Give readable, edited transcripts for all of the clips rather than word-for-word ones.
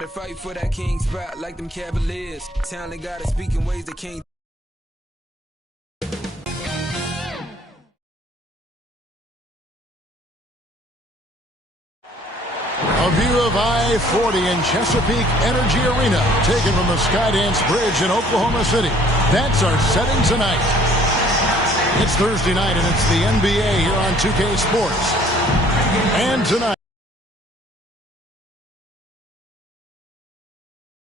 Gotta fight for that king spot like them Cavaliers. Talent gotta speak in ways they can't. A view of I-40 in Chesapeake Energy Arena, taken from the Skydance Bridge in Oklahoma City. That's our setting tonight. It's Thursday night, and it's the NBA here on 2K Sports. And tonight,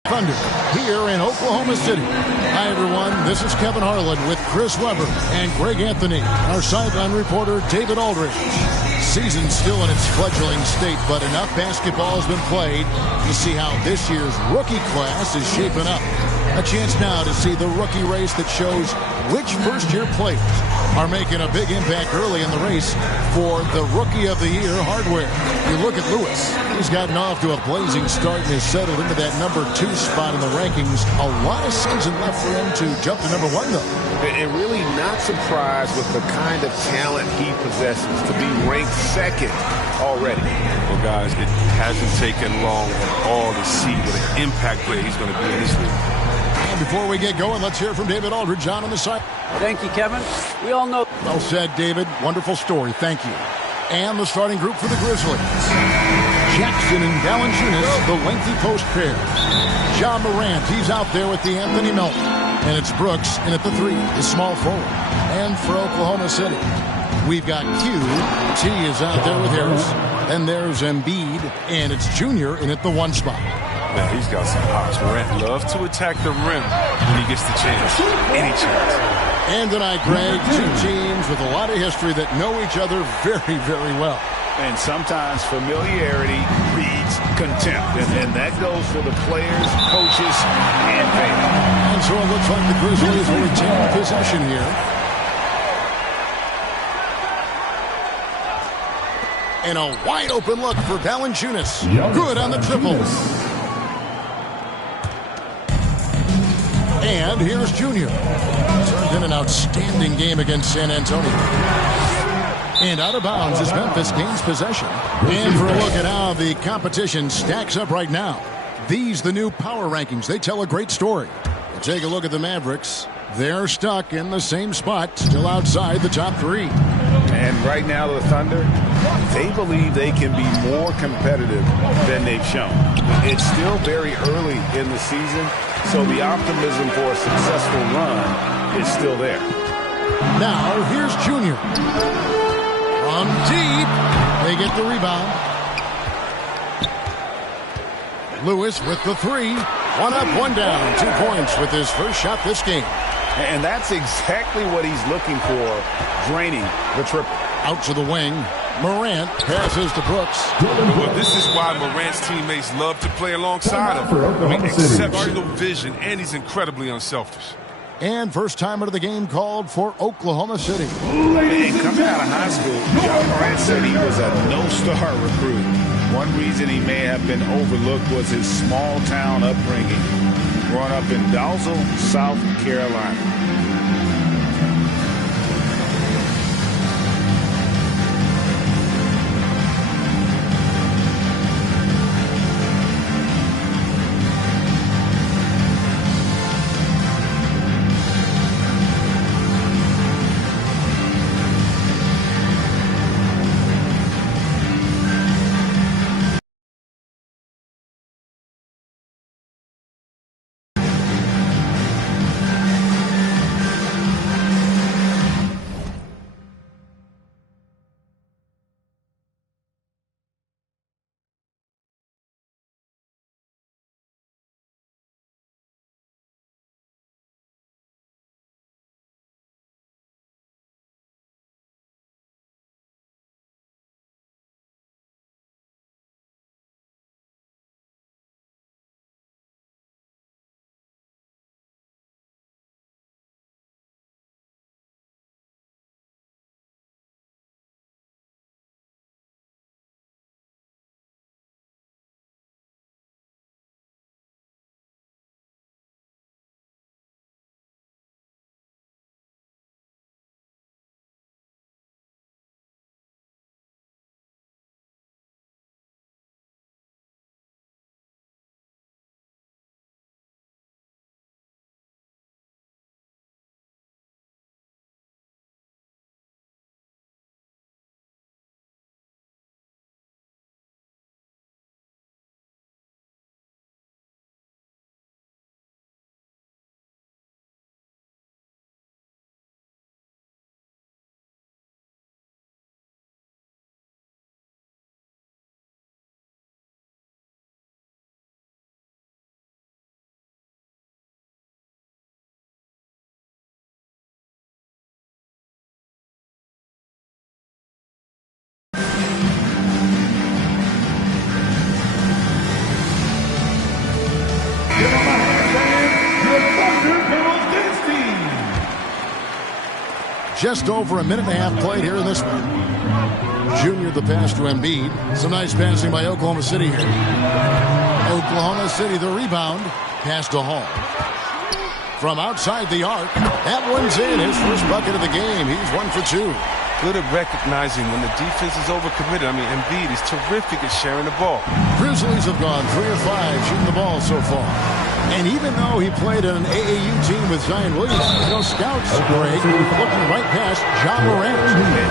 Thunder here in Oklahoma City. Hi, everyone. This is Kevin Harlan with Chris Webber and Greg Anthony, our sideline reporter David Aldridge. Season's still in its fledgling state, but enough basketball has been played to see how this year's rookie class is shaping up. A chance now to see the rookie race that shows which first-year players are making a big impact early in the race for the Rookie of the Year hardware. You look at Lewis. He's gotten off to a blazing start and has settled into that number 2 spot in the rankings. A lot of season left for him to jump to number 1, though. And really not surprised with the kind of talent he possesses to be ranked second already. Well, guys, it hasn't taken long at all to see what an impact player he's going to be in this league. And before we get going, let's hear from David Aldridge on the side. Thank you, Kevin. We all know. Well said, David. Wonderful story. Thank you. And the starting group for the Grizzlies. Jackson and Valanciunas, the lengthy post pair. Ja Morant, he's out there with the Anthony Melton. And it's Brooks in at the 3, the small forward. And for Oklahoma City, we've got Q. T is out there with Harris. And there's Embiid, and it's Junior in at the 1 spot. Man, he's got some hops. Morant loves to attack the rim when he gets the chance. Any chance. And tonight, Greg, 2 teams with a lot of history that know each other very, very well. And sometimes familiarity breeds contempt. And that goes for the players, coaches, and fans. And so it looks like the Grizzlies will retain possession here. And a wide open look for Valanciunas. Good on the triple. And here's Junior. Turned in an outstanding game against San Antonio. And out of bounds as Memphis gains possession. And for a look at how the competition stacks up right now. These, the new power rankings, they tell a great story. We'll take a look at the Mavericks. They're stuck in the same spot, still outside the top 3. And right now, the Thunder, they believe they can be more competitive than they've shown. It's still very early in the season, so the optimism for a successful run is still there. Now, here's Junior. From deep, they get the rebound. Lewis with the 3. 1 up, 1 down. 2 points with his first shot this game. And that's exactly what he's looking for, draining the triple. Out to the wing. Morant passes to Brooks. Well, this is why Morant's teammates love to play alongside him. I mean, exceptional vision, and he's incredibly unselfish. And first time out of the game called for Oklahoma City. And coming out of high school, Ja Morant said he was a no-star recruit. One reason he may have been overlooked was his small-town upbringing. Growing up in Dalzell, South Carolina. Just over a minute and a half played here in this one. Junior the pass to Embiid. Some nice passing by Oklahoma City here. Oklahoma City the rebound. Pass to Hall. From outside the arc. That one's in. His first bucket of the game. He's 1 for 2. Good at recognizing when the defense is overcommitted. I mean, Embiid is terrific at sharing the ball. Grizzlies have gone 3 of 5 shooting the ball so far. And even though he played on an AAU team with Zion Williamson, scouts, Greg, looking right past John Morant.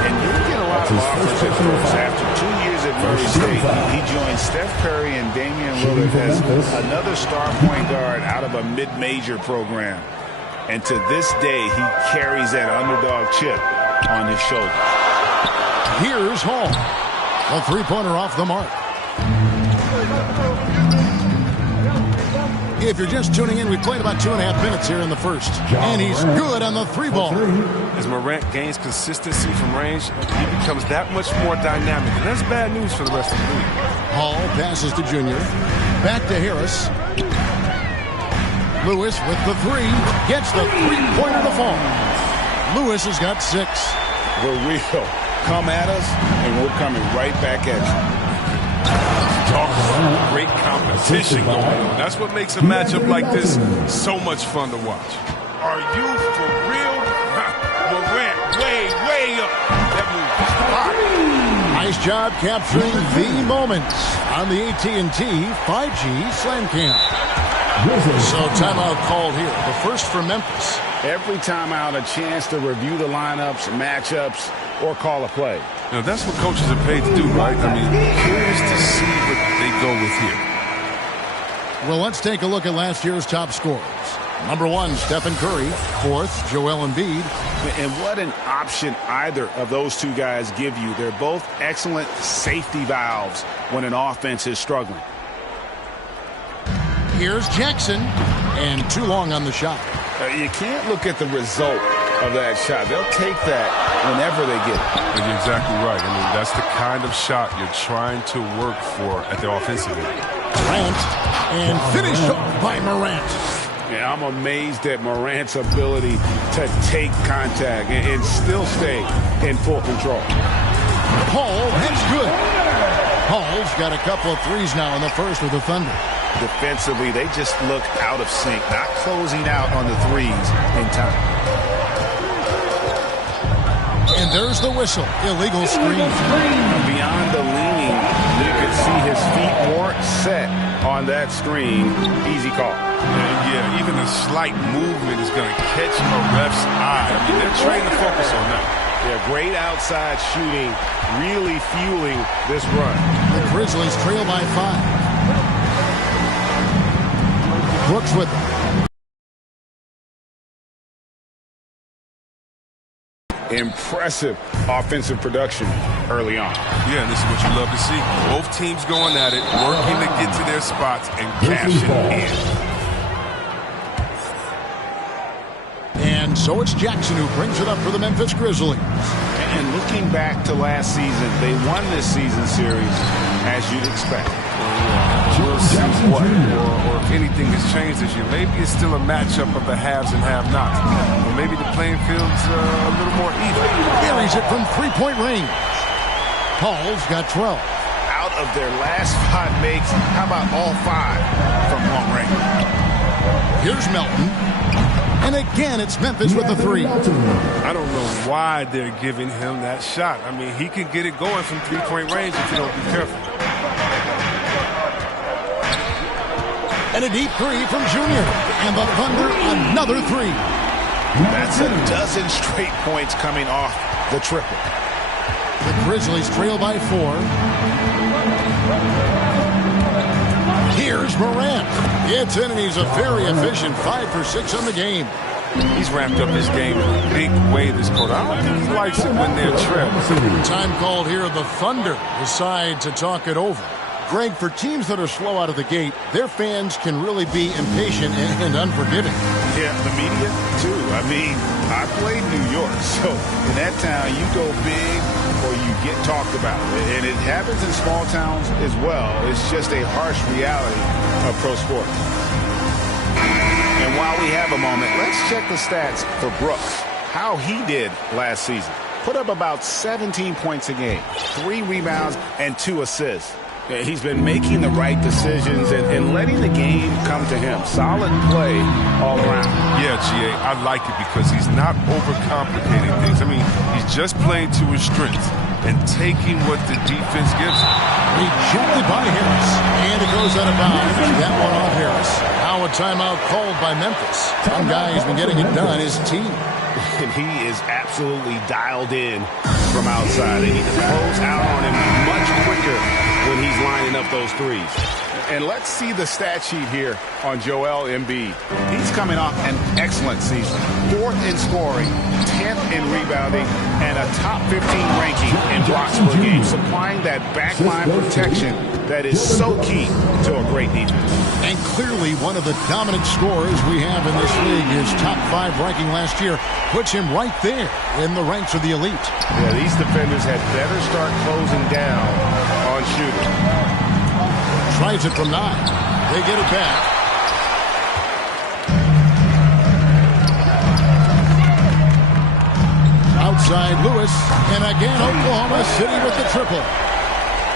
And you get a lot of offers at first. After 2 years at Murray State, he joined Steph Curry and Damian Lillard as another star point guard out of a mid-major program. And to this day, he carries that underdog chip on his shoulder. Here's Hall. A three-pointer off the mark. If you're just tuning in, we played about 2.5 minutes here in the first. And he's good on the three ball. As Morant gains consistency from range, he becomes that much more dynamic. And that's bad news for the rest of the league. Hall passes to Junior. Back to Harris. Lewis with the three. Gets the three-pointer to fall. Lewis has got 6. For real. Come at us, and we're coming right back at you. Great competition going on. That's what makes a matchup like this so much fun to watch. Are you for real? Morant way up. That move is fire. Nice job capturing the moments on the AT&T 5G Slam Cam. So timeout called here. The first for Memphis. Every timeout, a chance to review the lineups, matchups, or call a play. You know, that's what coaches are paid to do, right? I mean, curious to see what they go with here. Well, let's take a look at last year's top scorers. Number 1, Stephen Curry. 4th, Joel Embiid. And what an option either of those two guys give you. They're both excellent safety valves when an offense is struggling. Here's Jackson. And too long on the shot. You can't look at the result of that shot. They'll take that whenever they get it. You're exactly right. I mean, that's the kind of shot you're trying to work for at the offensive end. Morant, and finished off by Morant. Yeah, I'm amazed at Morant's ability to take contact and still stay in full control. Hall, that's good. Hall's got a couple of threes now in the first with the Thunder. Defensively, they just look out of sync, not closing out on the threes in time. And there's the whistle. Illegal screen. Beyond the leaning, you could see his feet weren't set on that screen. Easy call. Yeah, even a slight movement is going to catch a ref's eye. I mean, they're trained to focus on that. Yeah, great outside shooting, really fueling this run. The Grizzlies trail by 5. Brooks with them. Impressive offensive production early on. Yeah, and this is what you love to see. Both teams going at it, working to get to their spots and cashing in. And so it's Jackson who brings it up for the Memphis Grizzlies. And looking back to last season, they won this season series as you'd expect. We'll see what, or if anything has changed this year. Maybe it's still a matchup of the haves and have-nots. Or maybe the playing field's a little more even. Buries it from three-point range. Paul's got 12. Out of their last 5 makes, how about all 5 from long range? Here's Melton. And again, it's Memphis with the 3. I don't know why they're giving him that shot. I mean, he can get it going from three-point range if you don't be careful. And a deep 3 from Junior. And the Thunder, another 3. That's a dozen straight points coming off the triple. The Grizzlies trail by 4. Here's Morant. It's in, and he's a very efficient 5 for 6 on the game. He's ramped up his game in a big way this quarter. I don't think he likes it when they're trailing. Time called here. The Thunder decide to talk it over. Greg, for teams that are slow out of the gate, their fans can really be impatient and unforgiving. Yeah, the media, too. I mean, I played New York, so in that town, you go big or you get talked about. And it happens in small towns as well. It's just a harsh reality of pro sports. And while we have a moment, let's check the stats for Brooks. how he did last season. Put up about 17 points a game, 3 rebounds, and 2 assists. He's been making the right decisions and letting the game come to him. Solid play all around. Yeah, G.A., I like it because he's not overcomplicating things. I mean, he's just playing to his strengths and taking what the defense gives him. Rejected by Harris. And it goes out of bounds. That one off Harris. Now a timeout called by Memphis. One guy who's been getting it done is T. And he is absolutely dialed in from outside. They need to close out on him much quicker when he's lining up those threes. And let's see the stat sheet here on Joel Embiid. He's coming off an excellent season. 4th in scoring, 10th in rebounding, and a top 15 ranking in blocks per game, supplying that backline protection that is so key to a great defense. And clearly one of the dominant scorers we have in this league. His top 5 ranking last year puts him right there in the ranks of the elite. Yeah, these defenders had better start closing down on shooting. Tries it from 9. They get it back. Outside Lewis. And again, Oklahoma City with the triple.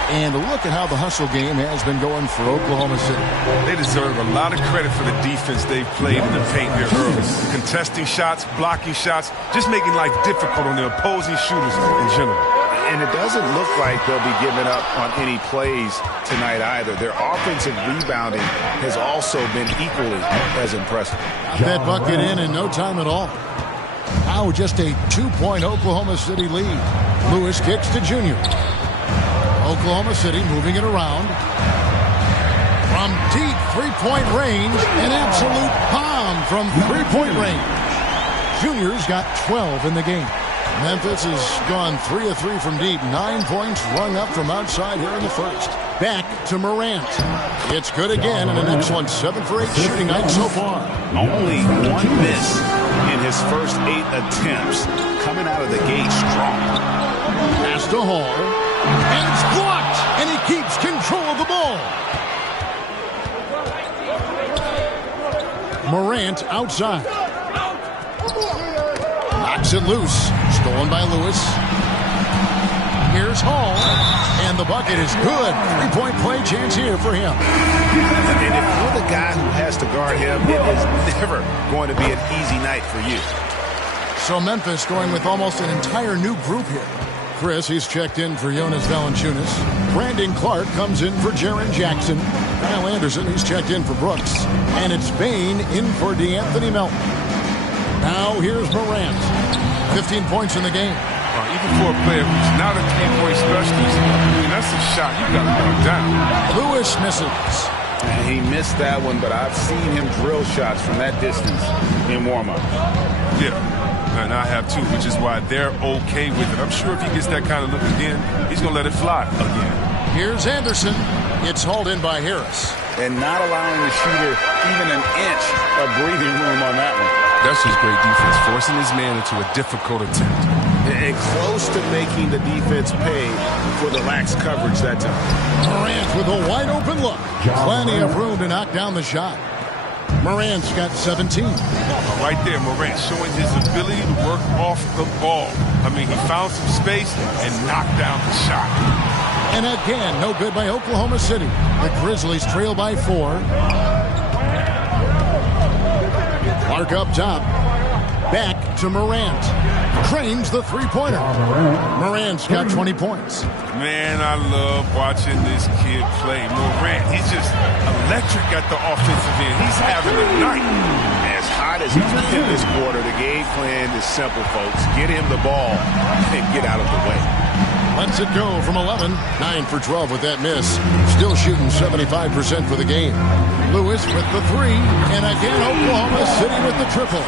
And look at how the hustle game has been going for Oklahoma City. They deserve a lot of credit for the defense they've played in the paint here early. Contesting shots, blocking shots, just making life difficult on the opposing shooters in general. And it doesn't look like they'll be giving up on any plays tonight either. Their offensive rebounding has also been equally as impressive. Got that bucket in no time at all. Now just a 2-point Oklahoma City lead. Lewis kicks to Junior. Oklahoma City moving it around. From deep three-point range, an absolute bomb from three-point range. Junior's got 12 in the game. Memphis has gone 3 of 3 from deep. 9 points rung up from outside here in the first. Back to Morant. It's good again and an excellent 7 for 8 shooting night so far. Only 1 miss in his first 8 attempts. Coming out of the gate strong. Pass to Hall. And it's blocked. And he keeps control of the ball. Morant outside. Knocks it loose. Stolen by Lewis. Here's Hall. And the bucket is good. 3-point play chance here for him. And if you're the guy who has to guard him, it is never going to be an easy night for you. So Memphis going with almost an entire new group here. Chris, he's checked in for Jonas Valanciunas. Brandon Clark comes in for Jaren Jackson. Kyle Anderson, he's checked in for Brooks. And it's Bain in for DeAnthony Melton. Now here's Morant. 15 points in the game. Even for a player who's not a 3-point specialist, I mean, that's a shot you got to knock down. Lewis misses. He missed that one, but I've seen him drill shots from that distance in warm-up. Yeah, and I have too, which is why they're okay with it. I'm sure if he gets that kind of look again, he's going to let it fly again. Here's Anderson. It's hauled in by Harris. And not allowing the shooter even an inch of breathing room on that one. That's just great defense, forcing his man into a difficult attempt. And close to making the defense pay for the lax coverage that time. Morant with a wide open look. Plenty of room to knock down the shot. Morant's got 17. Right there, Morant showing his ability to work off the ball. I mean, he found some space and knocked down the shot. And again, no good by Oklahoma City. The Grizzlies trail by 4. Clark up top. Back to Morant. Cranes the three-pointer. Morant's got 20 points. Man, I love watching this kid play. Morant, he's just electric at the offensive end. He's having a night. As hot as he's been this quarter, the game plan is simple, folks. Get him the ball and get out of the way. Lets it go from 11. 9 for 12 with that miss. Still shooting 75% for the game. Lewis with the 3. And again, Oklahoma City with the triple.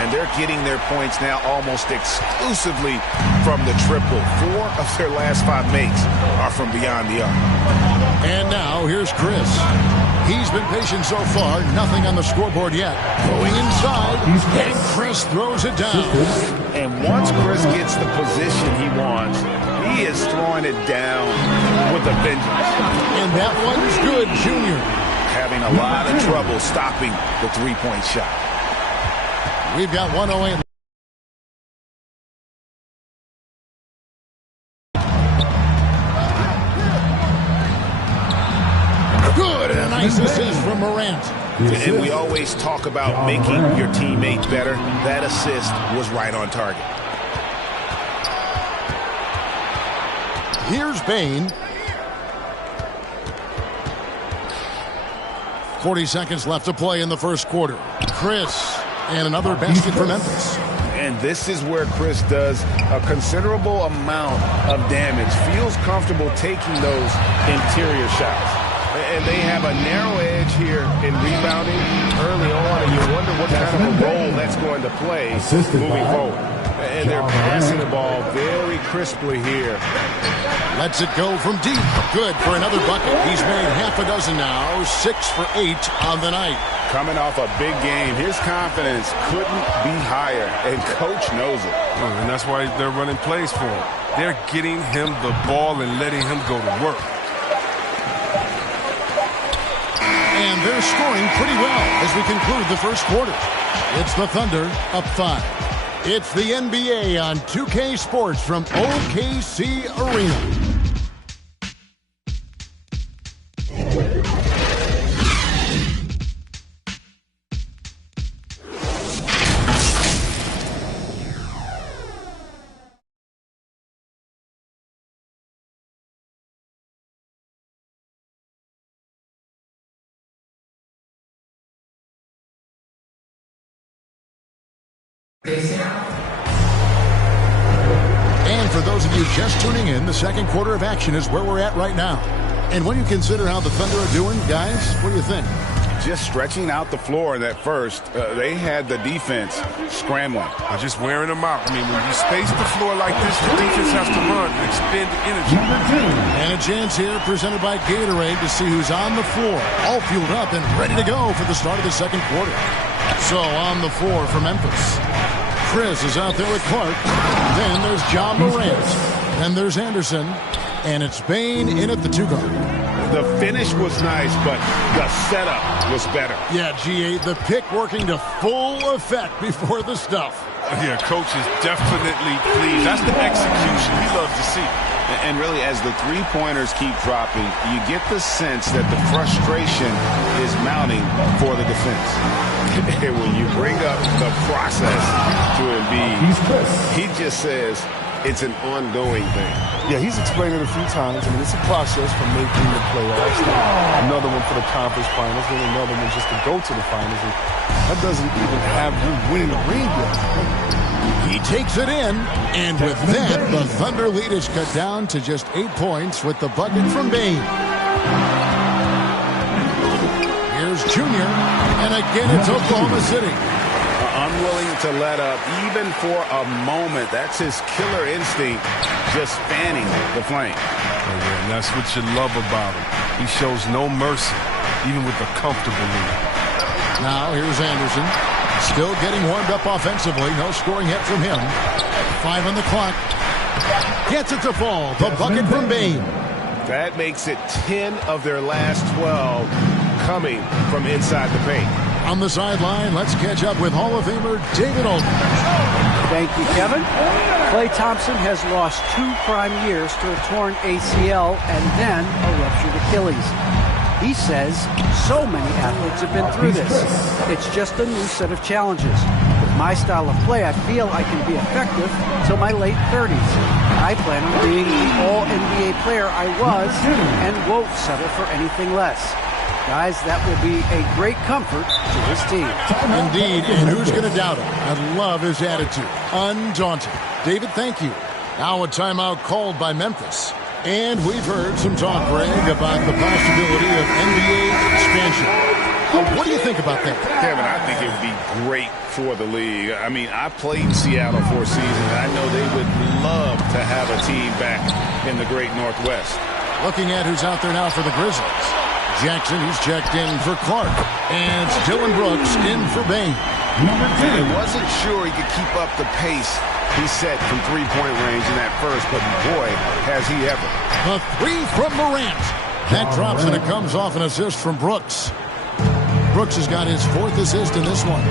And they're getting their points now almost exclusively from the triple. 4 of their last 5 makes are from beyond the arc. And now here's Chris. He's been patient so far. Nothing on the scoreboard yet. Going inside. And Chris throws it down. And once Chris gets the position he wants, he is throwing it down with a vengeance. And that one's good, Junior. Having a lot of trouble stopping the three-point shot. We've got 108. Nice assist from Morant. And we always talk about making your teammate better. That assist was right on target. Here's Bane. 40 seconds left to play in the first quarter. Chris, and another basket for Memphis. And this is where Chris does a considerable amount of damage. Feels comfortable taking those interior shots. And they have a narrow edge here in rebounding early on, and you wonder what kind of a role that's going to play moving forward. And they're passing the ball very crisply here. Lets it go from deep. Good for another bucket. He's made half a dozen now. 6 for 8 on the night. Coming off a big game, his confidence couldn't be higher, and Coach knows it. And that's why they're running plays for him. They're getting him the ball and letting him go to work. And they're scoring pretty well as we conclude the first quarter. It's the Thunder up 5. It's the NBA on 2K Sports from OKC Arena. And for those of you just tuning in, the second quarter of action is where we're at right now. And when you consider how the Thunder are doing, guys, what do you think? Just stretching out the floor in that first, they had the defense scrambling. Just wearing them out. I mean, when you space the floor like this, the defense has to run and expend energy. And a chance here presented by Gatorade to see who's on the floor, all fueled up and ready to go for the start of the second quarter. So on the floor for Memphis, Chris is out there with Clark. Then there's John Morant. Then there's Anderson. And it's Bane in at the 2-guard. The finish was nice, but the setup was better. Yeah, G8, the pick working to full effect before the stuff. Yeah, Coach is definitely pleased. That's the execution he loves to see. And really, as the three-pointers keep dropping, you get the sense that the frustration is mounting for the defense. And when you bring up the process to Embiid, he just says it's an ongoing thing. Yeah, he's explained it a few times. I mean, it's a process from making the playoffs, another one for the conference finals, then another one just to go to the finals. And that doesn't even have you winning the ring yet. He takes it in, and with that, the Thunder lead is cut down to just 8 points with the bucket from Bane. Here's Junior, and again it's Oklahoma City. Unwilling to let up even for a moment. That's his killer instinct, just fanning the flame. And that's what you love about him. He shows no mercy, even with a comfortable lead. Now here's Anderson. Still getting warmed up offensively. No scoring yet from him. 5 on the clock. Gets it to fall. The bucket from Bane. That makes it 10 of their last 12 coming from inside the paint. On the sideline, let's catch up with Hall of Famer David Aldridge. Thank you, Kevin. Klay Thompson has lost 2 prime years to a torn ACL and then a ruptured Achilles. He says so many athletes have been through this. It's just a new set of challenges. With my style of play, I feel I can be effective till my late 30s. I plan on being the all-NBA player I was and won't settle for anything less. Guys, that will be a great comfort to this team. Indeed, and who's going to doubt him? I love his attitude. Undaunted. David, thank you. Now a timeout called by Memphis. And we've heard some talk, Greg, about the possibility of NBA expansion. What do you think about that? Kevin, I think it would be great for the league. I mean, I played in Seattle for a season, and I know they would love to have a team back in the great Northwest. Looking at who's out there now for the Grizzlies. Jackson, he's checked in for Clark. And it's Dylan Brooks in for Bane. He wasn't sure he could keep up the pace he set from three-point range in that first, but boy, has he ever. A 3 from Morant. That drops and it comes off an assist from Brooks. Brooks has got his 4th assist in this one.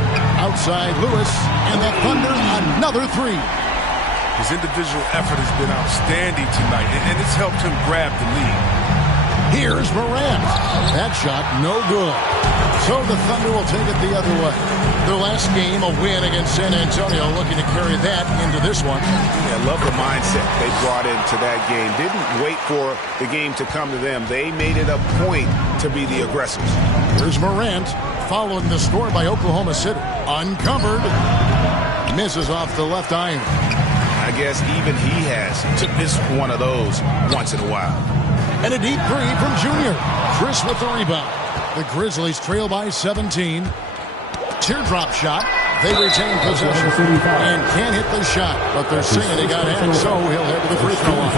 Outside Lewis, and the Thunder another 3. His individual effort has been outstanding tonight, and it's helped him grab the lead. Here's Morant. That shot, no good. So the Thunder will take it the other way. Their last game, a win against San Antonio, looking to carry that into this one. Yeah, love the mindset they brought into that game. Didn't wait for the game to come to them. They made it a point to be the aggressors. Here's Morant, following the score by Oklahoma City. Uncovered. Misses off the left iron. I guess even he has to miss one of those once in a while. And a deep three from Junior. Chris with the rebound. The Grizzlies trail by 17. Teardrop shot. They retain possession and can't hit the shot, but they're saying they got it, so he'll head to the free throw line.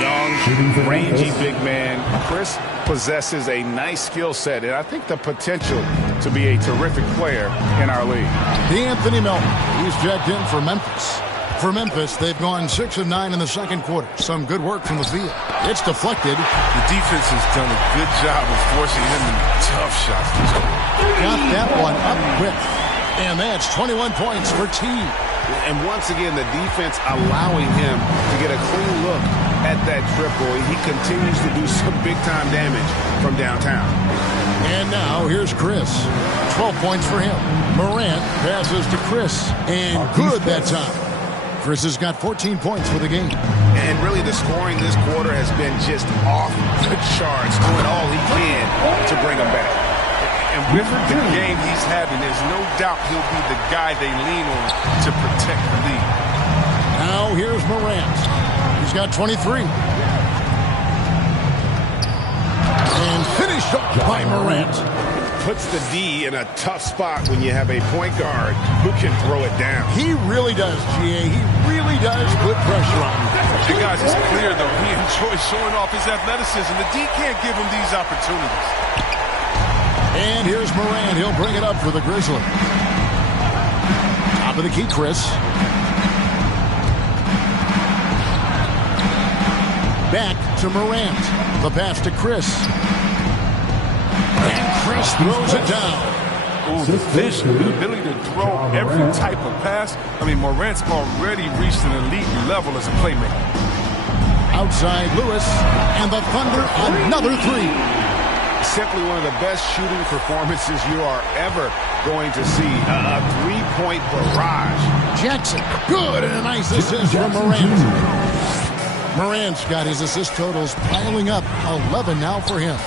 Young, rangy big man. Chris possesses a nice skill set, and I think the potential to be a terrific player in our league. D'Anthony Melton, he's checked in for Memphis. For Memphis, they've gone 6 of 9 in the second quarter. Some good work from the field. It's deflected. The defense has done a good job of forcing him into tough shots. Got that one up quick. And that's 21 points for T. And once again, the defense allowing him to get a clean look at that triple. He continues to do some big-time damage from downtown. And now here's Chris. 12 points for him. Morant passes to Chris. And good that time. Chris has got 14 points for the game. And really the scoring this quarter has been just off the charts, doing all he can to bring them back. And with the game he's having, there's no doubt he'll be the guy they lean on to protect the lead. Now here's Morant. He's got 23. And finished up by Morant. Puts the D in a tough spot when you have a point guard who can throw it down. He really does, GA. He really does put pressure on him. Hey guys, it's clear though, he enjoys showing off his athleticism. The D can't give him these opportunities. And here's Morant. He'll bring it up for the Grizzlies. Top of the key, Chris. Back to Morant. The pass to Chris. And Chris throws it down. Ooh, the vision, the ability to throw every type of pass. I mean, Morant's already reached an elite level as a playmaker. Outside Lewis, and the Thunder another three. Simply one of the best shooting performances you are ever going to see. A three-point barrage. Jackson, good, and a nice assist from Morant. Morant's got his assist totals piling up. 11 now for him.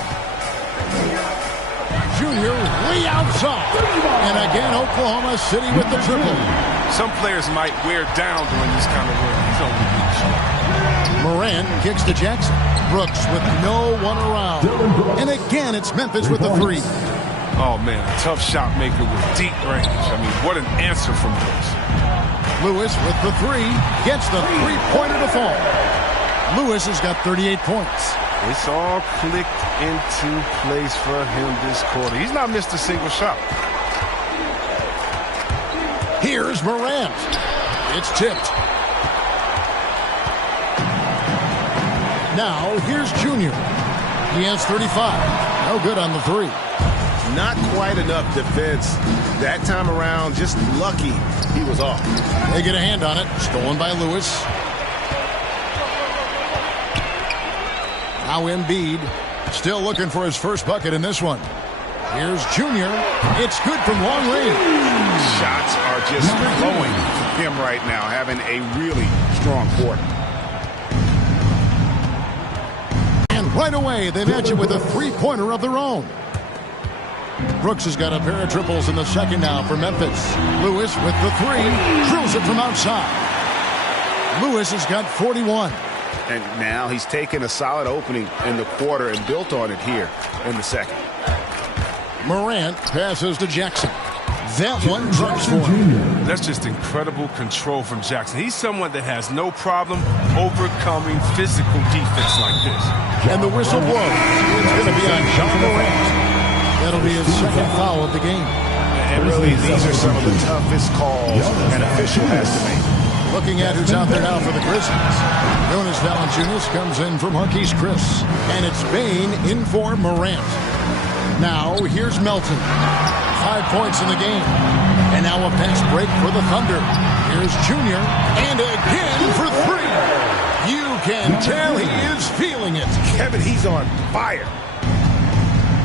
Junior way outside. And again, Oklahoma City with the triple. Some players might wear down during this kind of work. He's only being short. Morant kicks to Jackson. Brooks with no one around. And again, it's Memphis with the three. Oh, man, a tough shot maker with deep range. I mean, what an answer from Brooks. Lewis with the three. Gets the three-pointer to fall. Lewis has got 38 points. It's all clicked into place for him this quarter. He's not missed a single shot. Here's Morant. It's tipped. Now, here's Junior. He has 35. No good on the three. Not quite enough defense. That time around, just lucky he was off. They get a hand on it. Stolen by Lewis. Now Embiid, still looking for his first bucket in this one. Here's Junior. It's good from long range. Shots are just flowing from him right now, having a really strong quarter. And right away, they match it with a three-pointer of their own. Brooks has got a pair of triples in the second now for Memphis. Lewis with the three, drills it from outside. Lewis has got 41. And now he's taken a solid opening in the quarter and built on it here in the second. Morant passes to Jackson. That one drops for him. That's just incredible control from Jackson. He's someone that has no problem overcoming physical defense like this. And the whistle blows. It's going to be on John Morant. That'll be his second foul of the game. And really, these are some of the toughest calls an official has to make. Looking at who's out there now for the Grizzlies. Jonas Valanciunas comes in for Marquise Chris. And it's Bane in for Morant. Now, here's Melton. 5 points in the game. And now a pass break for the Thunder. Here's Junior. And again for three. You can tell he is feeling it. Kevin, he's on fire.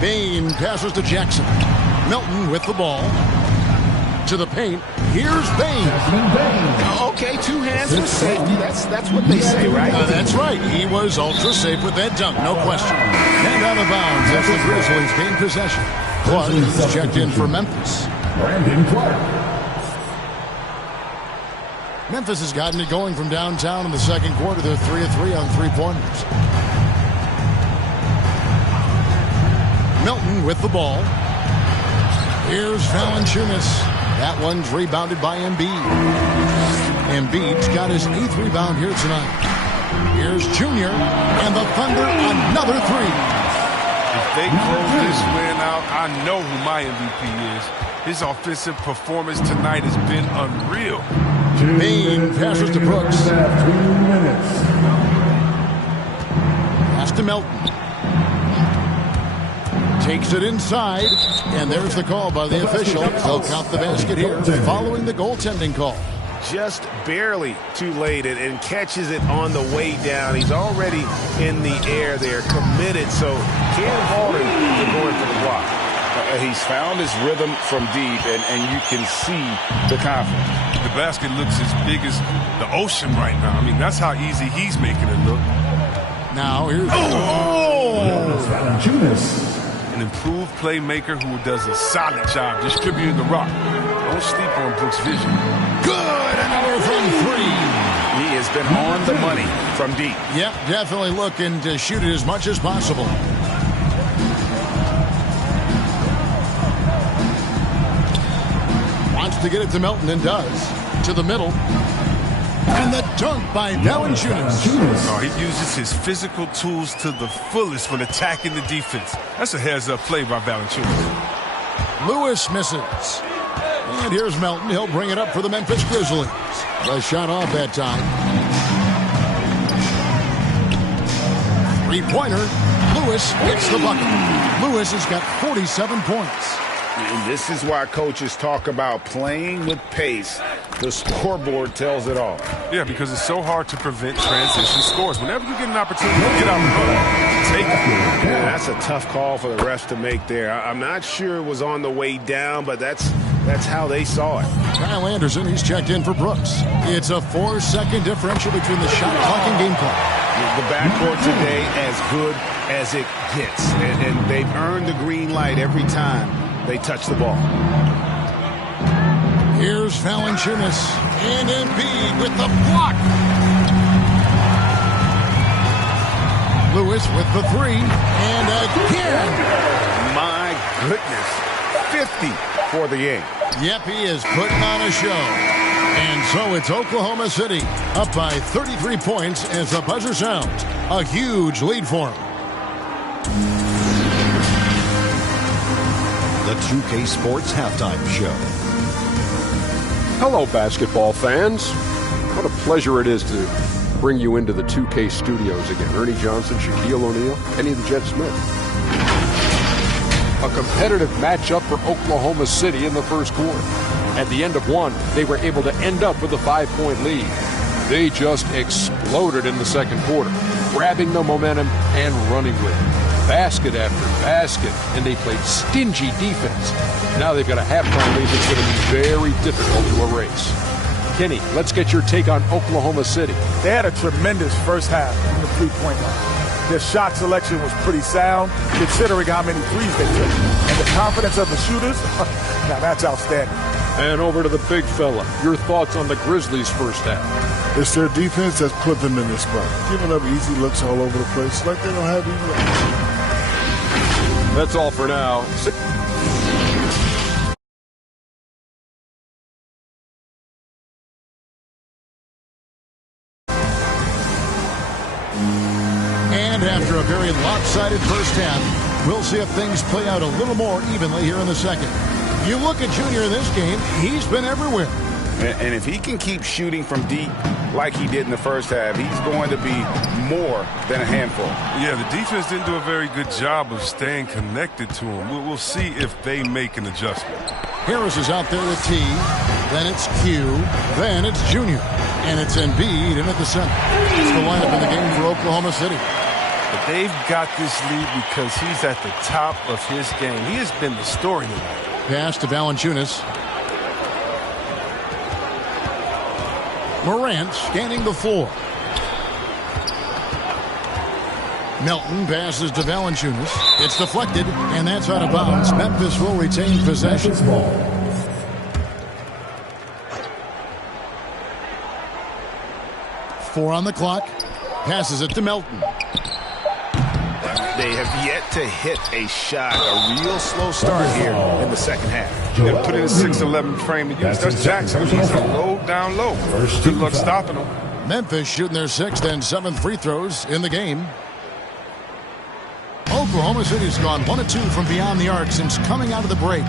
Bain passes to Jackson. Melton with the ball. To the paint. Here's Bain. Okay, 2 hands for safety. That's what they say, right? That's right. He was ultra safe with that dunk, no question. And out of bounds as the Grizzlies gain possession. Clark is checked in for Memphis. Brandon Clark. Memphis has gotten it going from downtown in the second quarter. They're 3 of 3 on three-pointers. Melton with the ball. Here's Valanciunas. That one's rebounded by Embiid. Embiid's got his 8th rebound here tonight. Here's Junior, and the Thunder another 3. If they close this win out, I know who my MVP is. His offensive performance tonight has been unreal. Bain passes to Brooks. 2 minutes. Pass to Melton. Takes it inside, and there's the call by the official. They'll count the basket here following the goaltending call. Just barely too late and catches it on the way down. He's already in the air there, committed, so Cam Harden is going for the block. He's found his rhythm from deep, and you can see the confidence. The basket looks as big as the ocean right now. I mean, that's how easy he's making it look. Now here's... An improved playmaker who does a solid job distributing the rock. Don't sleep on Brooks' vision. Good! Another from 3. He has been on the money from deep. Yep, definitely looking to shoot it as much as possible. Wants to get it to Melton and does. To the middle. And the dunk by Valanciunas. Oh, he uses his physical tools to the fullest when attacking the defense. That's a heads-up play by Valanciunas. Lewis misses. And here's Melton. He'll bring it up for the Memphis Grizzlies. The shot off that time. 3-pointer. Lewis gets the bucket. Lewis has got 47 points. And this is why coaches talk about playing with pace. The scoreboard tells it all. Yeah, because it's so hard to prevent transition scores. Whenever you get an opportunity to get out the hook, take it. Yeah, that's a tough call for the refs to make there. I'm not sure it was on the way down, but that's how they saw it. Kyle Anderson, he's checked in for Brooks. It's a 4-second differential between the shot clock and game clock. The backcourt today as good as it gets. And they've earned the green light every time they touch the ball. Here's Valanciunas and Embiid with the block. Lewis with the 3, and again. My goodness, 50 for the game. Yep, he is putting on a show. And so it's Oklahoma City up by 33 points as the buzzer sounds. A huge lead for him. The 2K Sports Halftime Show. Hello, basketball fans. What a pleasure it is to bring you into the 2K studios again. Ernie Johnson, Shaquille O'Neal, Kenny the Jet Smith. A competitive matchup for Oklahoma City in the first quarter. At the end of one, they were able to end up with a 5-point lead. They just exploded in the second quarter, grabbing the momentum and running with it. Basket after basket, and they played stingy defense. Now they've got a halftime lead that's going to be very difficult to erase. Kenny, let's get your take on Oklahoma City. They had a tremendous first half from the three-point line. Their shot selection was pretty sound, considering how many threes they took. And the confidence of the shooters, now that's outstanding. And over to the big fella. Your thoughts on the Grizzlies' first half? It's their defense that's put them in this spot. Giving up easy looks all over the place like they don't have easy looks. That's all for now. And after a very lopsided first half, we'll see if things play out a little more evenly here in the second. You look at Junior in this game, he's been everywhere. And if he can keep shooting from deep like he did in the first half, he's going to be more than a handful. Yeah, the defense didn't do a very good job of staying connected to him. We'll see if they make an adjustment. Harris is out there with T, then it's Q, then it's Junior. And it's Embiid in at the center. It's the lineup in the game for Oklahoma City. But they've got this lead because he's at the top of his game. He has been the story tonight. Pass to Valanciunas. Morant scanning the floor. Melton passes to Valanciunas. It's deflected, and that's out of bounds. Memphis will retain possession. 4 on the clock. Passes it to Melton. They have yet to hit a shot, a real slow start here in the second half. They put in a 6'11" frame to use. That's Jackson. He's a low, down low. Good luck stopping him. Memphis shooting their 6th and 7th free throws in the game. Oklahoma City's gone 1 of 2 from beyond the arc since coming out of the break.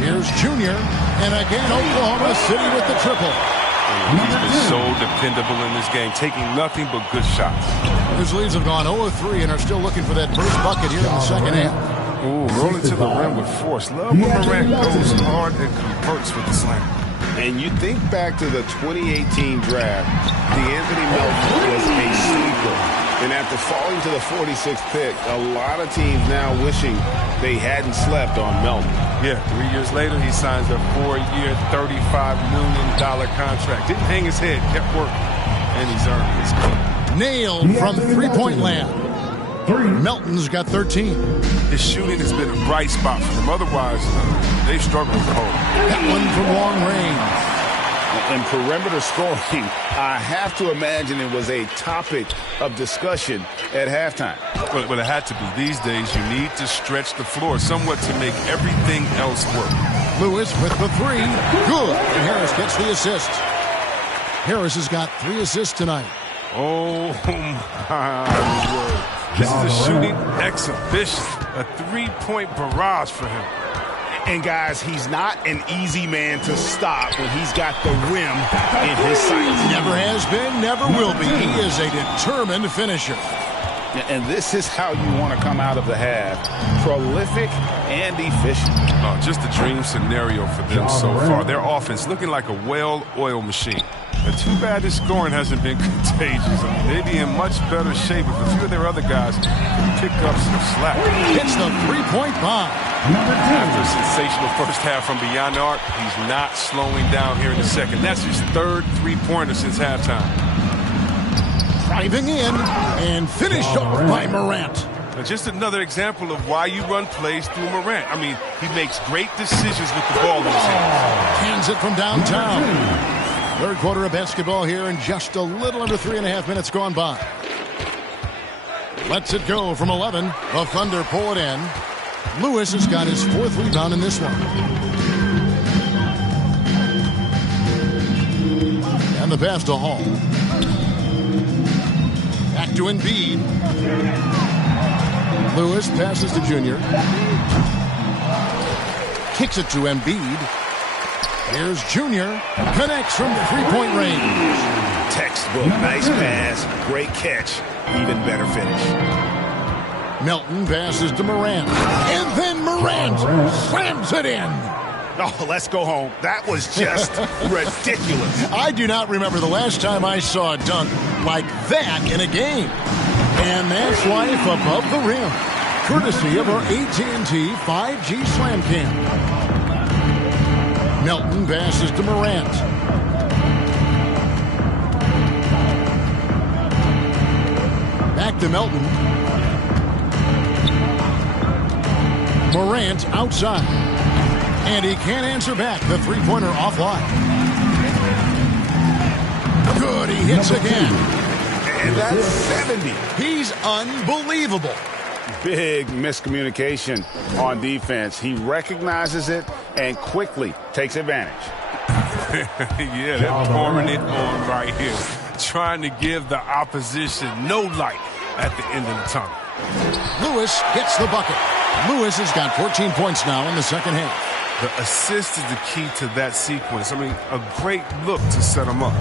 Here's Junior, and again Oklahoma City with the triple. He's been so dependable in this game, taking nothing but good shots. His leads have gone 0 of 3 and are still looking for that first bucket here in the second half. Ooh, rolling to the rim with force. Love when Morant goes hard and converts with the slam. And you think back to the 2018 draft, DeAnthony Melton was a sleeper. And after falling to the 46th pick, a lot of teams now wishing they hadn't slept on Melton. Yeah, 3 years later, he signs a 4-year, $35 million contract. Didn't hang his head, kept working, and he's earned his keep. Nailed from three-point land. Melton's got 13. His shooting has been a bright spot for them. Otherwise, they've struggled to hold. That one from long range. And perimeter scoring, I have to imagine it was a topic of discussion at halftime. But it had to be. These days, you need to stretch the floor somewhat to make everything else work. Lewis with the 3. Good. And Harris gets the assist. Harris has got 3 assists tonight. Oh, my word. This is a shooting exhibition. A 3-point barrage for him. And, guys, he's not an easy man to stop when he's got the rim in his sights. Never has been, never will be. He is a determined finisher. And this is how you want to come out of the half. Prolific and efficient. Just a dream scenario for them so far. Their offense looking like a well-oiled machine. But too bad this scoring hasn't been contagious. They'd be in much better shape if a few of their other guys could pick up some slack. It's the 3-point bomb. After a sensational first half from beyond the arc, he's not slowing down here in the second. That's his 3rd 3-pointer since halftime. Driving in and finished off by Morant. Now, just another example of why you run plays through Morant. I mean, he makes great decisions with the ball in his hands. Hands it from downtown. 3rd quarter of basketball here in just a little under 3.5 minutes gone by. Lets it go from 11. The Thunder pull it in. Lewis has got his 4th rebound in this one. And the pass to Hall. Back to Embiid. Lewis passes to Junior. Kicks it to Embiid. Here's Junior. Connects from 3-point range. Textbook. Nice pass. Great catch. Even better finish. Melton passes to Morant. And then Morant slams it in. Oh, let's go home. That was just ridiculous. I do not remember the last time I saw a dunk like that in a game. And that's life above the rim. Courtesy of our AT&T 5G Slam Cam. Melton passes to Morant. Back to Melton. Morant outside. And he can't answer back. The 3-pointer offline. Good, he hits again. And that's 70. He's unbelievable. Big miscommunication on defense. He recognizes it and quickly takes advantage. Yeah, they're pouring it on right here. Trying to give the opposition no light at the end of the tunnel. Lewis gets the bucket. Lewis has got 14 points now in the second half. The assist is the key to that sequence. I mean, a great look to set him up.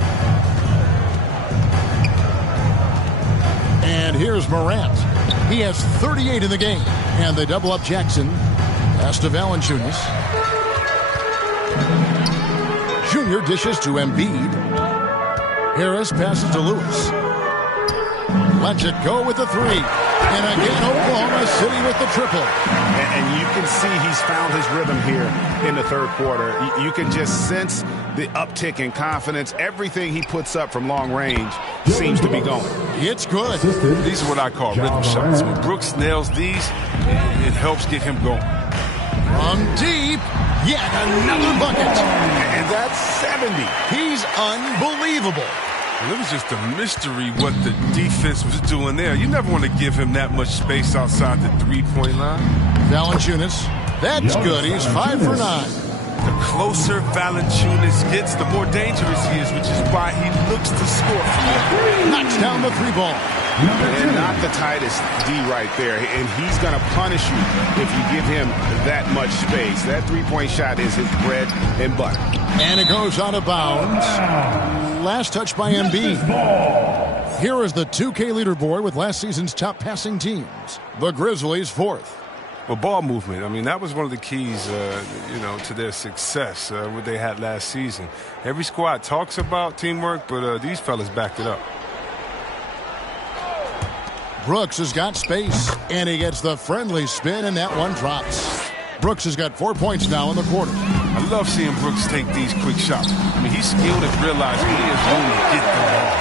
And here's Morant. He has 38 in the game. And they double up Jackson. Pass to Valanciunas. Junior dishes to Embiid. Harris passes to Lewis. Lets it go with the three. And again, Oklahoma City with the triple. And you can see he's found his rhythm here in the third quarter. You can just sense the uptick in confidence. Everything he puts up from long range seems to be going. It's good. These are what I call rhythm shots. When Brooks nails these, it helps get him going. From deep, yet another bucket. And that's 70. He's unbelievable. Well, it was just a mystery what the defense was doing there. You never want to give him that much space outside the three-point line. Valanciunas, that's good. He's 5 for 9. The closer Valanciunas gets, the more dangerous he is, which is why he looks to score from there. Knocks down the three ball. And not the tightest D right there. And he's going to punish you if you give him that much space. That three-point shot is his bread and butter. And it goes out of bounds. Last touch by Embiid. Here is the 2K leaderboard with last season's top passing teams. The Grizzlies 4th. Well, ball movement, I mean, that was one of the keys, to their success, what they had last season. Every squad talks about teamwork, but these fellas backed it up. Brooks has got space, and he gets the friendly spin, and that one drops. Brooks has got 4 points now in the quarter. I love seeing Brooks take these quick shots. I mean, he's skilled at realizing he has room to get the ball.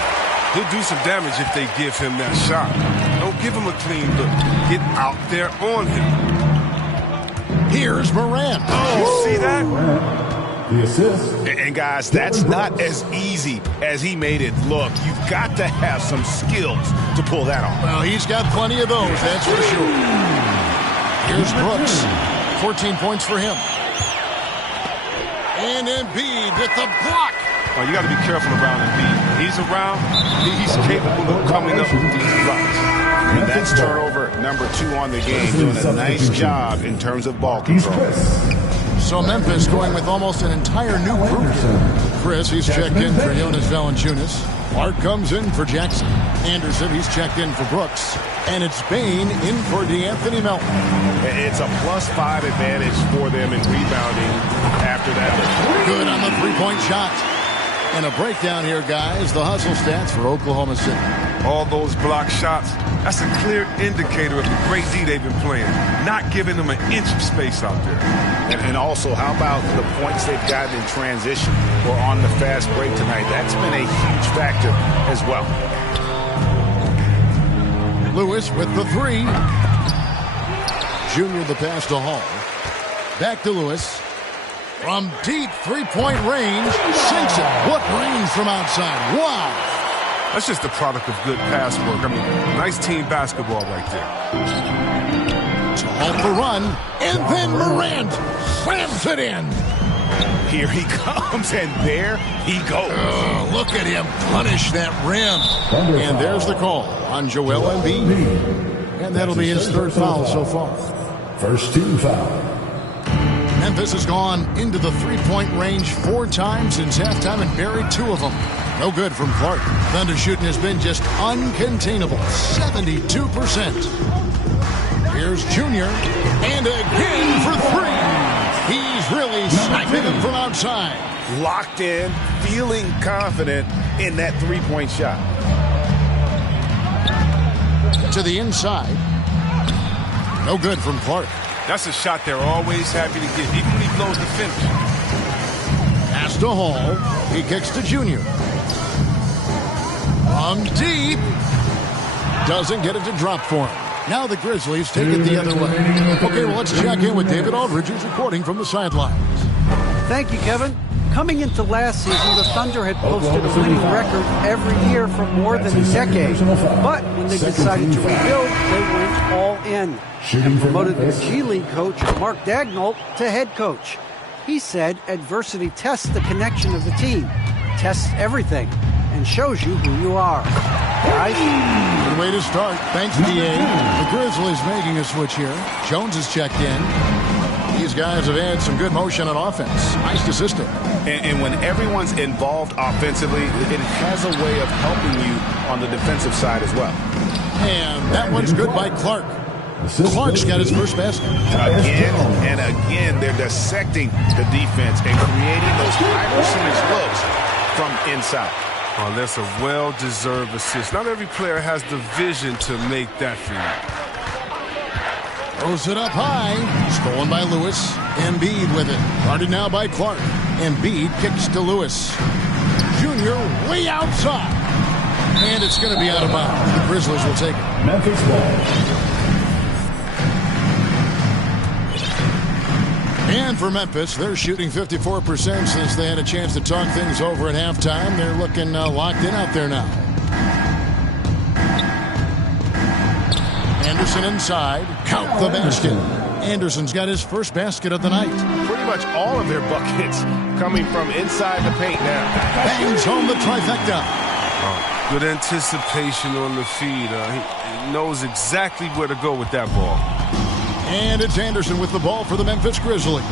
He'll do some damage if they give him that shot. Don't give him a clean look. Get out there on him. Here's Morant. Oh, see that? The assist. And guys, that's not as easy as he made it look. You've got to have some skills to pull that off. Well, he's got plenty of those, that's for sure. Here's Brooks. 14 points for him. And Embiid with the block. Well, you got to be careful around Embiid. He's around. He's capable of coming up with these blocks. And that's turnover number 2 on the game, doing a nice job in terms of ball control. So Memphis going with almost an entire new group. Chris, he's checked in for Jonas Valanciunas. Clark comes in for Jackson. Anderson, he's checked in for Brooks. And it's Bain in for DeAnthony Melton. It's a +5 advantage for them in rebounding after that. Good on the three-point shot. And a breakdown here, guys. The hustle stats for Oklahoma City. All those block shots, that's a clear indicator of the great D they've been playing. Not giving them an inch of space out there. And also, how about the points they've gotten in transition or on the fast break tonight? That's been a huge factor as well. Lewis with the three. Junior the pass to Hall. Back to Lewis. From deep three-point range, sinks it. What range from outside? Wow. That's just the product of good pass work. I mean, nice team basketball right there. Tall the run, and then Morant slams it in. Here he comes, and there he goes. Look at him punish that rim. And there's the call on Joel Embiid. And that'll be his third foul so far. First team foul. Memphis has gone into the three-point range 4 times since halftime and buried 2 of them. No good from Clark. Thunder shooting has been just uncontainable. 72%. Here's Junior. And again for 3. He's really sniping them from outside. Locked in, feeling confident in that three-point shot. To the inside. No good from Clark. That's a shot they're always happy to get, even when he blows the finish. Pass to Hall. He kicks to Junior. From deep. Doesn't get it to drop for him. Now the Grizzlies take it the other way. Okay, well, let's check in with David Aldridge, who's reporting from the sidelines. Thank you, Kevin. Coming into last season, the Thunder had posted a winning record every year for more than a decade. But when they decided to rebuild, they went all in and promoted the G League coach, Mark Dagnall, to head coach. He said adversity tests the connection of the team, tests everything, and shows you who you are. Guys? Good way to start. Thanks, D.A. The Grizzlies making a switch here. Jones has checked in. These guys have had some good motion on offense. Nice to system. And when everyone's involved offensively, it has a way of helping you on the defensive side as well. And that one's good by Clark. Clark's got his first basket. Again and again, they're dissecting the defense and creating those high percentage looks from inside. Oh, that's a well-deserved assist. Not every player has the vision to make that feed. Throws it up high. Stolen by Lewis. Embiid with it. Guarded now by Clark. Embiid kicks to Lewis. Junior way outside. And it's going to be out of bounds. The Grizzlies will take it. Memphis ball. And for Memphis, they're shooting 54% since they had a chance to talk things over at halftime. They're looking locked in out there now. Anderson inside. Count the basket. Anderson's got his first basket of the night. Pretty much all of their buckets coming from inside the paint now. Bangs home the trifecta. Oh, good anticipation on the feed. He knows exactly where to go with that ball. And it's Anderson with the ball for the Memphis Grizzlies.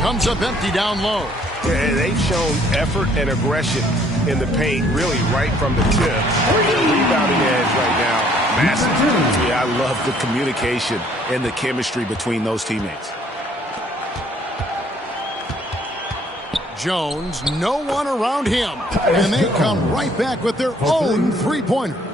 Comes up empty down low. Yeah, they've shown effort and aggression in the paint, really right from the tip. Their rebounding edge right now, massive. Yeah, I love the communication and the chemistry between those teammates. Jones, no one around him. And they come right back with their own three-pointer.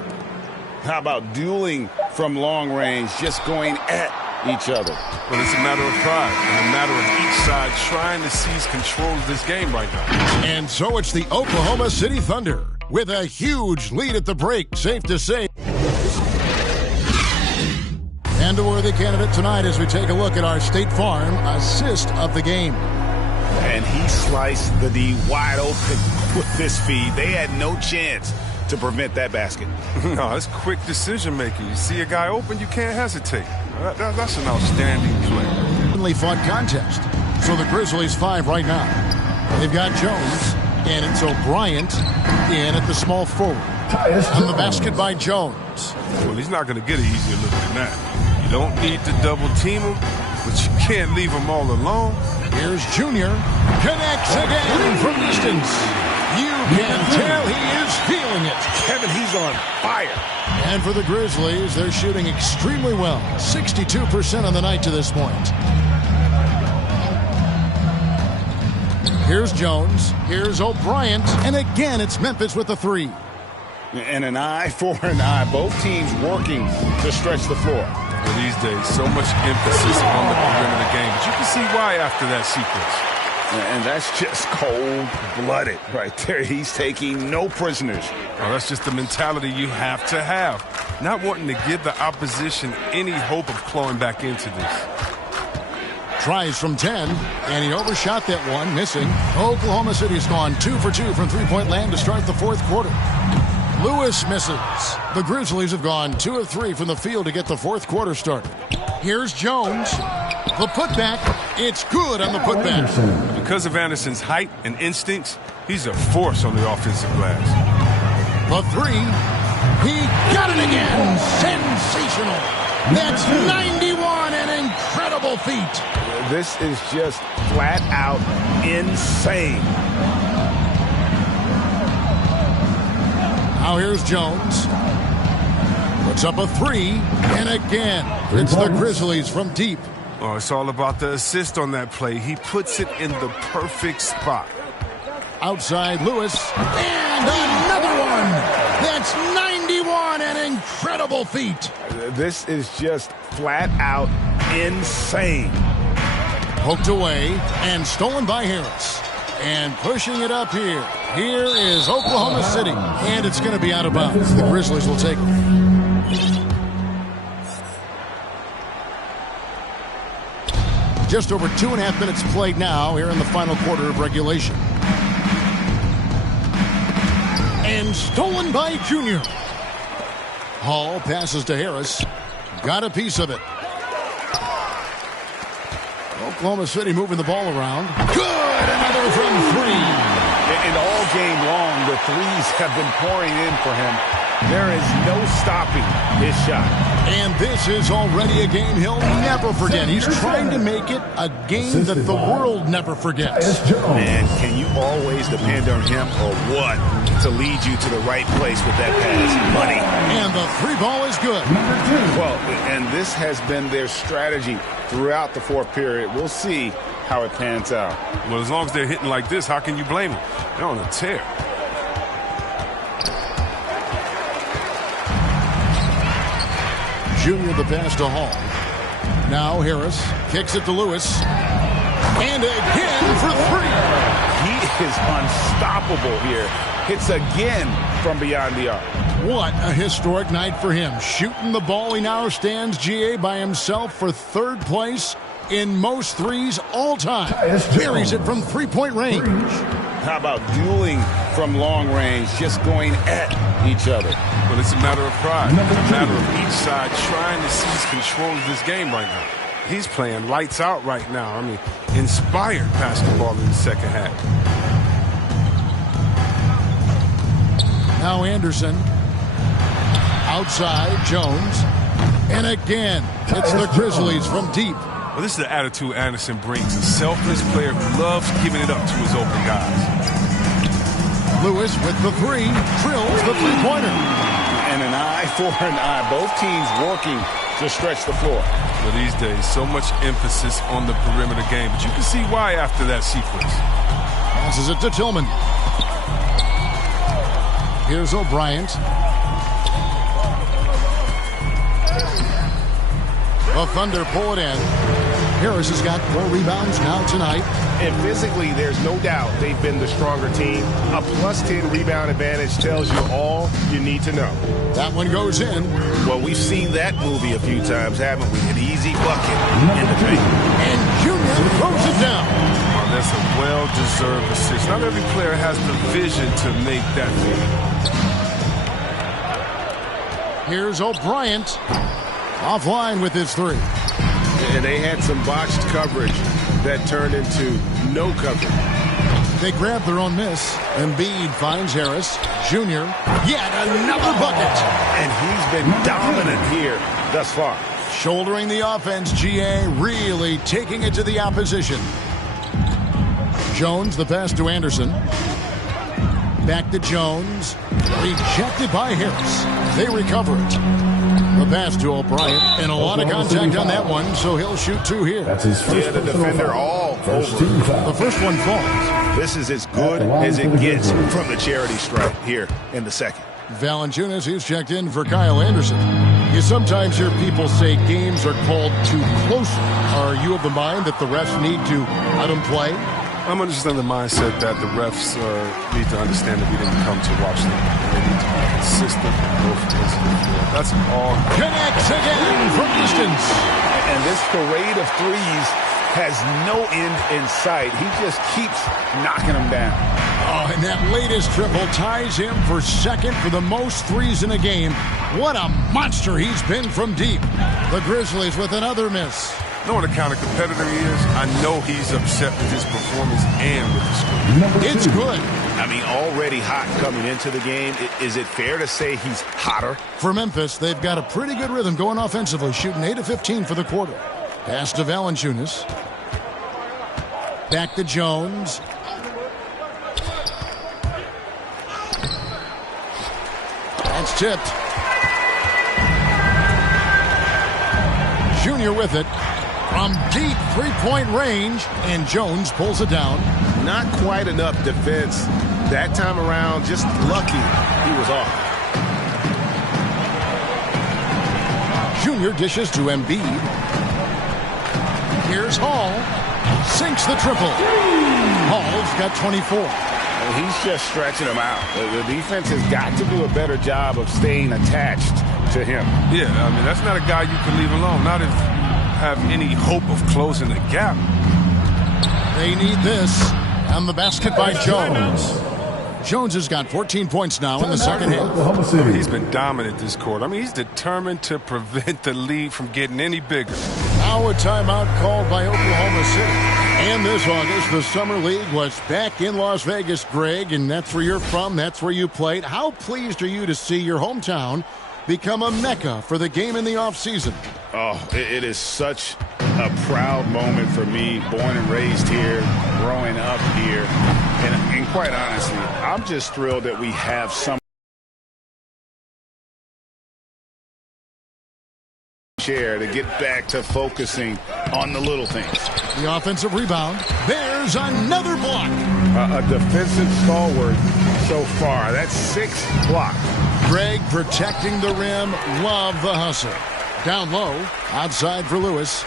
How about dueling from long range, just going at each other? Well, it's a matter of pride and a matter of each side trying to seize control of this game right now. And so it's the Oklahoma City Thunder with a huge lead at the break, safe to say. And a worthy candidate tonight as we take a look at our State Farm assist of the game. And he sliced the D wide open with this feed. They had no chance to prevent that basket. No, it's quick decision making. You see a guy open, you can't hesitate. That's an outstanding play. Evenly fought contest. So the Grizzlies 5 right now. They've got Jones, and it's O'Brien in at the small forward. On the basket by Jones. Well, he's not going to get an easier look than that. You don't need to double team him, but you can't leave him all alone. Here's Junior. Connects again from distance. You can tell he is feeling it. Kevin, he's on fire. And for the Grizzlies, they're shooting extremely well. 62% on the night to this point. Here's Jones. Here's O'Brien. And again, it's Memphis with the three. And an eye for an eye. Both teams working to stretch the floor. Well, these days, so much emphasis on the perimeter game. But you can see why after that sequence. And that's just cold-blooded right there. He's taking no prisoners. Oh, that's just the mentality you have to have. Not wanting to give the opposition any hope of clawing back into this. Tries from 10, and he overshot that one, missing. Oklahoma City's gone 2 for 2 from three-point land to start the fourth quarter. Lewis misses. The Grizzlies have gone 2 of 3 from the field to get the fourth quarter started. Here's Jones. The putback, it's good on the putback. Because of Anderson's height and instincts, he's a force on the offensive glass. The three, he got it again. Sensational. That's 91, an incredible feat. This is just flat out insane. Now here's Jones. Puts up a three, and again, it's the Grizzlies from deep. Oh, it's all about the assist on that play. He puts it in the perfect spot. Outside Lewis, and another one. That's 91, an incredible feat. This is just flat out insane. Poked away and stolen by Harris. And pushing it up here. Here is Oklahoma City. And it's going to be out of bounds. The Grizzlies will take it. Just over 2.5 minutes played now here in the final quarter of regulation. And stolen by Junior. Hall passes to Harris. Got a piece of it. Oklahoma City moving the ball around. Good! Another from three. And all game long, the threes have been pouring in for him. There is no stopping his shot. And this is already a game he'll never forget. He's trying to make it a game that the world never forgets. Man, can you always depend on him or what to lead you to the right place with that pass? Money. And the three ball is good. Well, and this has been their strategy throughout the fourth period. We'll see how it pans out. Well, as long as they're hitting like this, how can you blame them? They're on a tear. Junior the pass to Hall. Now Harris kicks it to Lewis. And again for three. He is unstoppable here. Hits again from beyond the arc. What a historic night for him. Shooting the ball, he now stands GA by himself for third place in most threes all time. Buries it from three-point range. How about dueling from long range, just going at each other? Well, it's a matter of pride. It's a matter of each side trying to seize control of this game right now. He's playing lights out right now. I mean, inspired basketball in the second half. Now Anderson. Outside, Jones. And again, it's the Grizzlies from deep. Well, this is the attitude Anderson brings. A selfless player who loves giving it up to his open guys. Lewis with the three, drills the three-pointer. And an eye for an eye. Both teams working to stretch the floor. Well, these days, so much emphasis on the perimeter game, but you can see why after that sequence. Passes it to Tillman. Here's O'Brien. The Thunder pull it in. Harris has got 4 rebounds now tonight. And physically, there's no doubt they've been the stronger team. A +10 rebound advantage tells you all you need to know. That one goes in. Well, we've seen that movie a few times, haven't we? An easy bucket in the paint. And Junior throws it down. Well, that's a well-deserved assist. Not every player has the vision to make that feed. Here's O'Brien. Offline with his three. And they had some botched coverage that turned into no coverage. They grab their own miss. Embiid finds Harris. Junior, yet another bucket. And he's been dominant here thus far. Shouldering the offense, GA really taking it to the opposition. Jones, the pass to Anderson. Back to Jones. Rejected by Harris. They recover it. The pass to O'Brien, and a lot of contact on that one, so he'll shoot 2 here. That's his first the defender all over. The first one falls. This is as good as it gets from the charity stripe here in the second. Valanciunas, who's checked in for Kyle Anderson. You sometimes hear people say games are called too close. Are you of the mind that the refs need to let them play? I'm understanding the mindset that the refs need to understand that we didn't come to watch them. They need to be consistent and go from this to the floor. That's all. Connects again from distance. And this parade of threes has no end in sight. He just keeps knocking them down. Oh, and that latest triple ties him for second for the most threes in a game. What a monster he's been from deep. The Grizzlies with another miss. Knowing the kind of competitor he is, I know he's upset with his performance and with the score. It's good. I mean, already hot coming into the game. Is it fair to say he's hotter? For Memphis, they've got a pretty good rhythm going offensively, shooting 8 of 15 for the quarter. Pass to Valanciunas. Back to Jones. That's tipped. Junior with it. From deep three-point range, and Jones pulls it down. Not quite enough defense. That time around, just lucky he was off. Junior dishes to Embiid. Here's Hall. Sinks the triple. Hall's got 24. He's just stretching them out. The defense has got to do a better job of staying attached to him. Yeah, I mean, that's not a guy you can leave alone. Not if have any hope of closing the gap. They need this. And the basket by Jones. Jones has got 14 points now in the second half. He's been dominant this quarter. I mean, he's determined to prevent the lead from getting any bigger. Now a timeout called by Oklahoma City. And this August, the Summer League was back in Las Vegas, Greg, and that's where you're from. That's where you played. How pleased are you to see your hometown become a mecca for the game in the offseason. Oh, it is such a proud moment for me, born and raised here, growing up here. And quite honestly, I'm just thrilled that we have some share to get back to focusing on the little things. The offensive rebound. There's another block. A defensive stalwart so far. That's 6 blocks. Greg protecting the rim. Love the hustle. Down low. Outside for Lewis.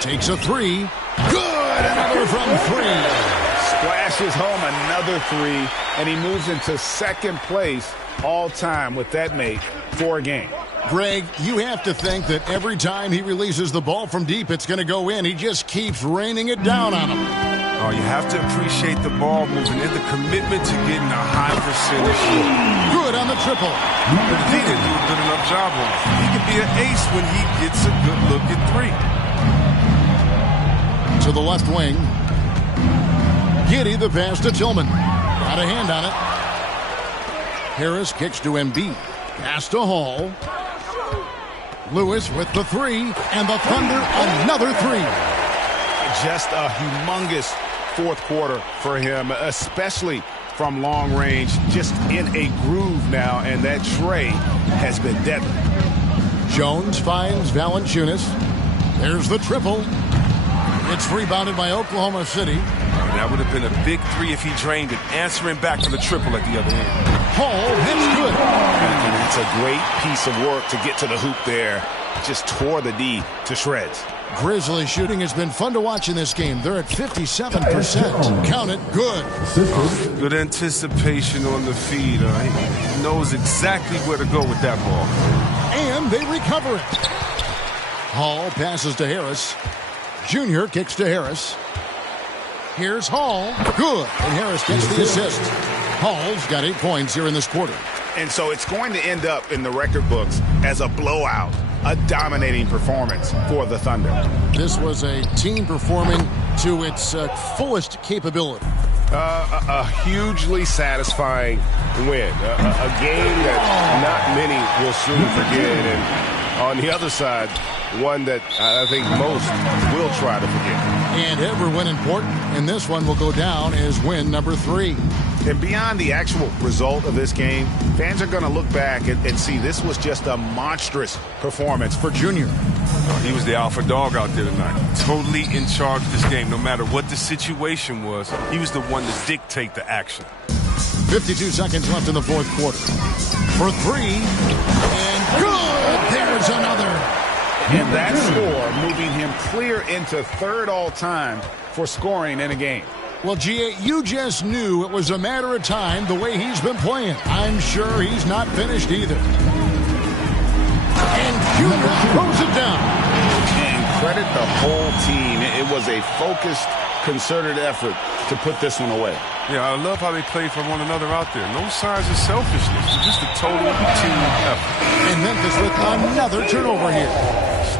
Takes a three. Good. Another from three. Splashes home another three. And he moves into second place all time with that make for a game. Greg, you have to think that every time he releases the ball from deep, it's going to go in. He just keeps raining it down on him. Oh, you have to appreciate the ball moving and the commitment to getting a high percentage look. Good on the triple. But he didn't do a good enough job on it. He can be an ace when he gets a good look at three. To the left wing. Giddey the pass to Tillman. Got a hand on it. Harris kicks to Embiid. Pass to Hall. Lewis with the three, and the Thunder another three. Just a humongous fourth quarter for him, especially from long range, just in a groove now, and that tray has been deadly. Jones finds Valanciunas. There's the triple. It's rebounded by Oklahoma City. That would have been a big three if he drained it, answering back for the triple at the other end. Hall hits good. And it's a great piece of work to get to the hoop there. Just tore the D to shreds. Grizzly shooting has been fun to watch in this game. They're at 57%. Count it, good. Good anticipation on the feed. He knows exactly where to go with that ball. And they recover it. Hall passes to Harris. Junior kicks to Harris. Here's Hall. Good. And Harris gets the assist. Hall's got 8 points here in this quarter. And so it's going to end up in the record books as a blowout, a dominating performance for the Thunder. This was a team performing to its fullest capability. A hugely satisfying win. A game that not many will soon forget. And on the other side, one that I think most will try to forget. And every win important, and this one will go down as win number 3. And beyond the actual result of this game, fans are going to look back and see this was just a monstrous performance for Junior. He was the alpha dog out there tonight. Totally in charge of this game. No matter what the situation was, he was the one to dictate the action. 52 seconds left in the fourth quarter. For three, and good! There's another. And that score moving him clear into third all-time for scoring in a game. Well, G.A., you just knew it was a matter of time the way he's been playing. I'm sure he's not finished either. And Junior throws it down. And credit the whole team. It was a focused, concerted effort to put this one away. Yeah, I love how they play for one another out there. No signs of selfishness. It's just a total team effort. And Memphis with another turnover here.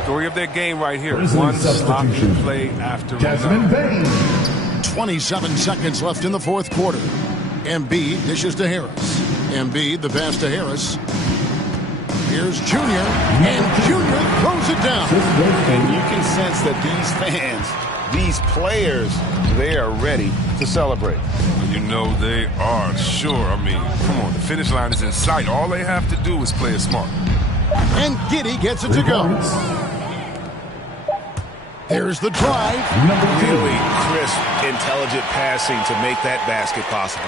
Story of their game right here. One sloppy play after another. 27 seconds left in the fourth quarter. Embiid dishes to Harris. Embiid, the pass to Harris. Here's Junior, and Junior throws it down. And you can sense that these fans, these players, they are ready to celebrate. You know they are, sure. I mean, come on, the finish line is in sight. All they have to do is play it smart. And Giddey gets it to go. There's the drive. Really crisp, intelligent passing to make that basket possible.